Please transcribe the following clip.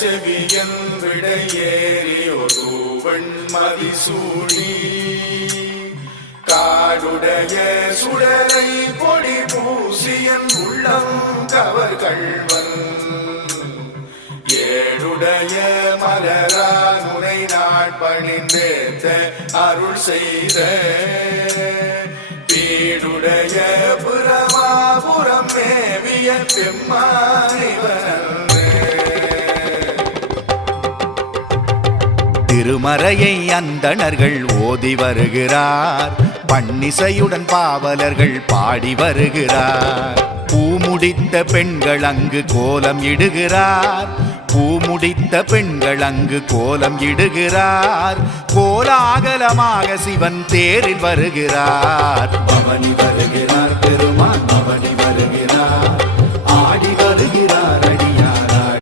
செவியன் விடையேறி ஒரு வெண்மதி சூடி காடுடைய சுடலை பொடி பூசியன் உள்ளம் கவர் கள்வன் ஏடுடைய மலரானுனை நாட்பணிந்தேத்த அருள் செய்த பீடுடைய புறமாபுரம் மேவிய பெம்மானிவன் திருமறையை அந்தணர்கள் ஓதி வருகிறார், பன்னிசையுடன் பாவலர்கள் பாடி வருகிறார். பூமுடித்த பெண்கள் அங்கு கோலம் இடுகிறார், பூமுடித்த பெண்கள் அங்கு கோலம் இடுகிறார். கோலாகலமாக சிவன் தேரில் வருகிறார், பவனி வருகிறார் பெருமான் பவனி